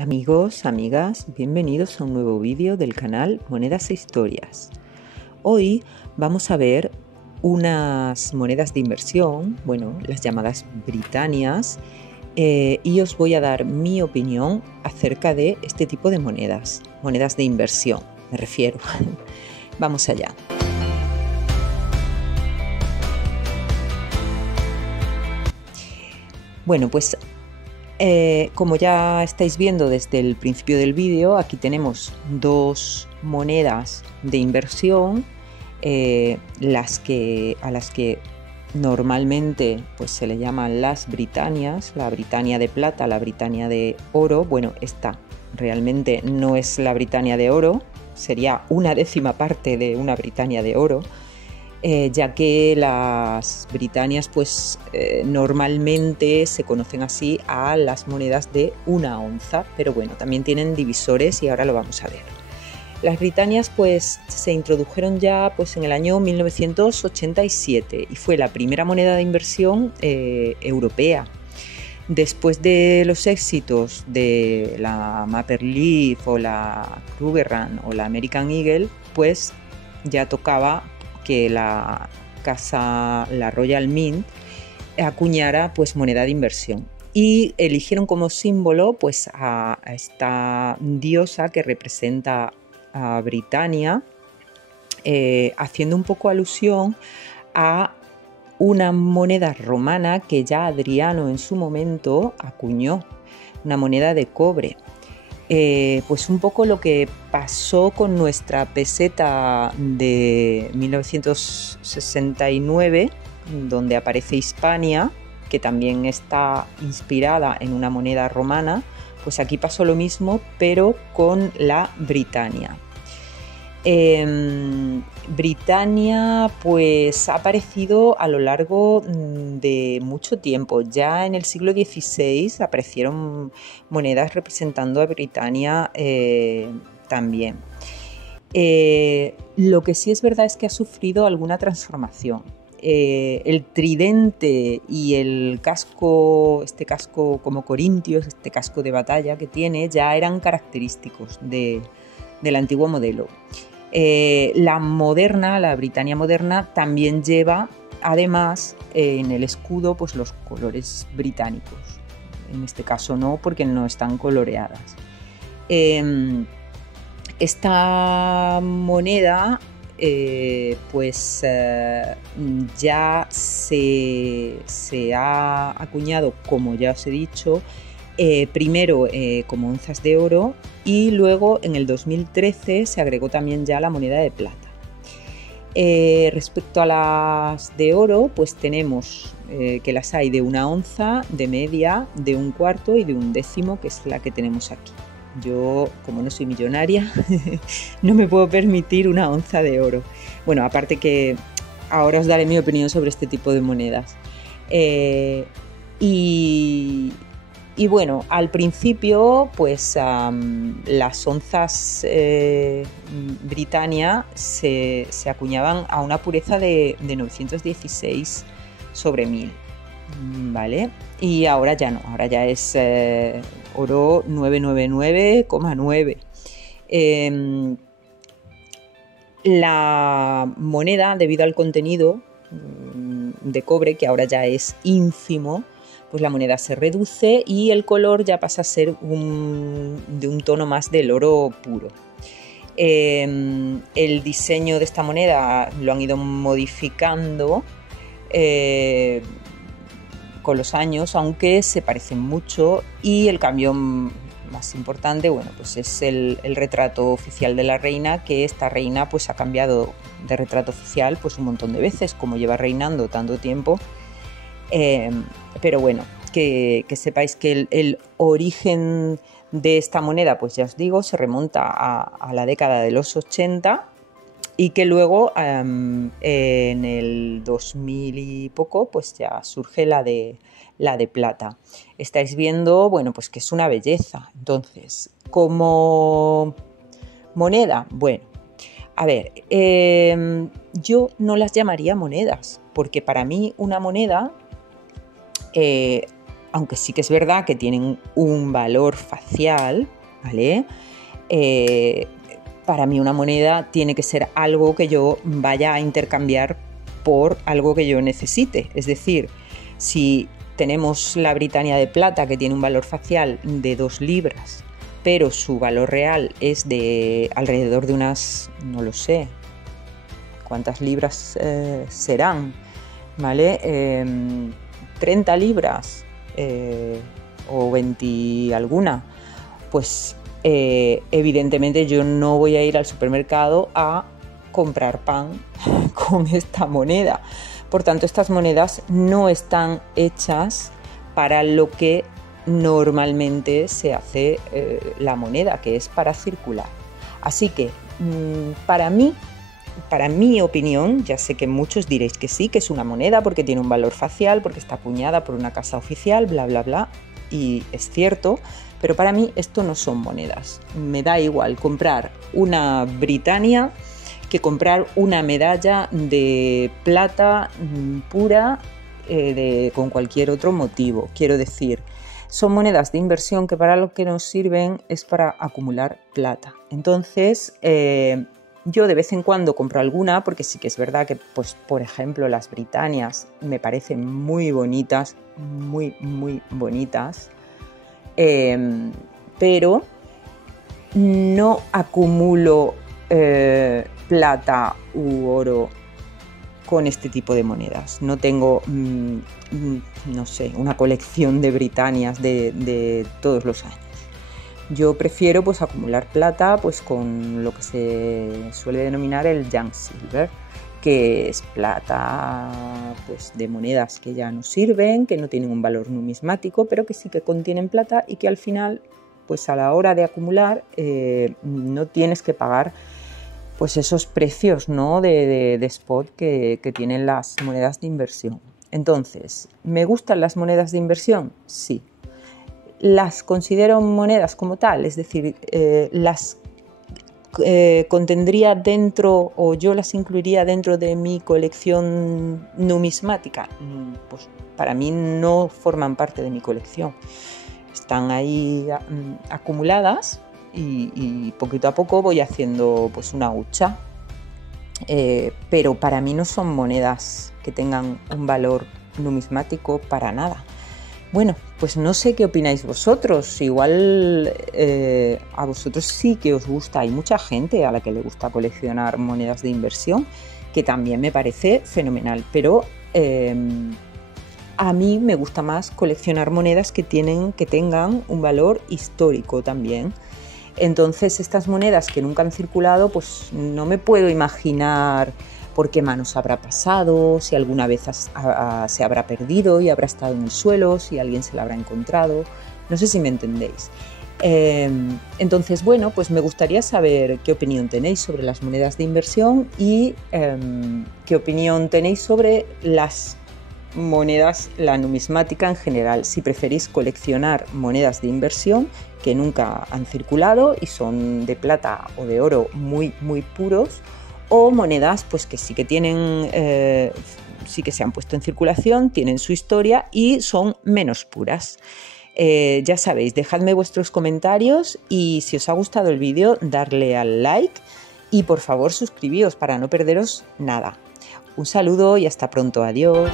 Amigos, amigas, bienvenidos a un nuevo vídeo del canal Monedas e Historias. Hoy vamos a ver unas monedas de inversión, las llamadas Britannias, y os voy a dar mi opinión acerca de este tipo de monedas de inversión, me refiero. Vamos allá. Como ya estáis viendo desde el principio del vídeo, aquí tenemos dos monedas de inversión, a las que normalmente se le llaman las Britannias, la Britannia de plata, la Britannia de oro. Bueno, esta realmente no es la Britannia de oro, sería una décima parte de una Britannia de oro. Ya que las Britannias normalmente se conocen así a las monedas de 1 onza, pero bueno, también tienen divisores y ahora lo vamos a ver. Las Britannias se introdujeron ya en el año 1987 y fue la primera moneda de inversión europea. Después de los éxitos de la Maple Leaf o la Krugerrand o la American Eagle, ya tocaba que la Royal Mint acuñara moneda de inversión, y eligieron como símbolo a esta diosa que representa a Britannia, haciendo un poco alusión a una moneda romana que ya Adriano en su momento acuñó, una moneda de cobre. Un poco lo que pasó con nuestra peseta de 1969, donde aparece Hispania, que también está inspirada en una moneda romana. Aquí pasó lo mismo, pero con la Britannia. Britannia ha aparecido a lo largo de mucho tiempo. Ya en el siglo XVI aparecieron monedas representando a Britannia también. Lo que sí es verdad es que ha sufrido alguna transformación. El tridente y el casco, este casco como corintios, este casco de batalla que tiene, ya eran característicos del antiguo modelo. La moderna, la Britannia moderna, también lleva además en el escudo los colores británicos. En este caso no, porque no están coloreadas. Esta moneda ya se ha acuñado, como ya os he dicho, primero como onzas de oro, y luego en el 2013 se agregó también ya la moneda de plata. Respecto a las de oro, tenemos que las hay de 1 onza, de media, de 1/4 y de 1/10, que es la que tenemos aquí. Yo, como no soy millonaria, no me puedo permitir 1 onza de oro. Bueno, aparte que ahora os daré mi opinión sobre este tipo de monedas. Y bueno, al principio las onzas Britannia se acuñaban a una pureza de 916 sobre 1000, ¿vale? Y ahora ya no, ahora ya es oro 999,9. La moneda, debido al contenido de cobre, que ahora ya es ínfimo, la moneda se reduce y el color ya pasa a ser de un tono más del oro puro. El diseño de esta moneda lo han ido modificando con los años, aunque se parecen mucho, y el cambio más importante es el retrato oficial de la reina, que esta reina ha cambiado de retrato oficial un montón de veces, como lleva reinando tanto tiempo. Pero bueno, que sepáis que el origen de esta moneda, ya os digo, se remonta a la década de los 80, y que luego en el 2000 y poco ya surge la de plata. Estáis viendo que es una belleza. Entonces, como moneda, a ver, yo no las llamaría monedas, porque para mí una moneda aunque sí que es verdad que tienen un valor facial, ¿vale? Para mí una moneda tiene que ser algo que yo vaya a intercambiar por algo que yo necesite. Es decir, si tenemos la Britannia de plata, que tiene un valor facial de 2 libras, pero su valor real es de alrededor de unas, no lo sé, ¿cuántas libras serán? ¿Vale? 30 libras o 20 alguna. Pues evidentemente yo no voy a ir al supermercado a comprar pan con esta moneda. Por tanto, estas monedas no están hechas para lo que normalmente se hace la moneda, que es para circular. Así que para mi opinión, ya sé que muchos diréis que sí, que es una moneda porque tiene un valor facial, porque está acuñada por una casa oficial, bla, bla, bla, y es cierto, pero para mí esto no son monedas. Me da igual comprar una Britannia que comprar una medalla de plata pura con cualquier otro motivo. Quiero decir, son monedas de inversión que para lo que nos sirven es para acumular plata. Entonces, yo de vez en cuando compro alguna, porque sí que es verdad que, pues, por ejemplo, las Britannias me parecen muy bonitas, muy, muy bonitas, pero no acumulo plata u oro con este tipo de monedas. No tengo, no sé, una colección de Britannias de todos los años. Yo prefiero pues acumular plata pues con lo que se suele denominar el junk silver, que es plata pues de monedas que ya no sirven, que no tienen un valor numismático, pero que sí que contienen plata y que al final pues a la hora de acumular no tienes que pagar pues esos precios, ¿no? de spot que tienen las monedas de inversión. Entonces, ¿me gustan las monedas de inversión? Sí. ¿Las considero monedas como tal? Es decir, ¿las contendría dentro o yo las incluiría dentro de mi colección numismática? Pues para mí no forman parte de mi colección. Están ahí acumuladas y poquito a poco voy haciendo pues una hucha. Pero para mí no son monedas que tengan un valor numismático para nada. Bueno, pues no sé qué opináis vosotros. Igual a vosotros sí que os gusta. Hay mucha gente a la que le gusta coleccionar monedas de inversión, que también me parece fenomenal. Pero a mí me gusta más coleccionar monedas que tengan un valor histórico también. Entonces estas monedas que nunca han circulado, pues no me puedo imaginar por qué manos habrá pasado, si alguna vez se habrá perdido y habrá estado en el suelo, si alguien se la habrá encontrado. No sé si me entendéis. Entonces, bueno, pues me gustaría saber qué opinión tenéis sobre las monedas de inversión y qué opinión tenéis sobre las monedas, la numismática en general. Si preferís coleccionar monedas de inversión que nunca han circulado y son de plata o de oro muy, muy puros, o monedas pues que sí que tienen, sí que se han puesto en circulación, tienen su historia y son menos puras. Ya sabéis, dejadme vuestros comentarios y si os ha gustado el vídeo, darle al like y por favor suscribíos para no perderos nada. Un saludo y hasta pronto, adiós.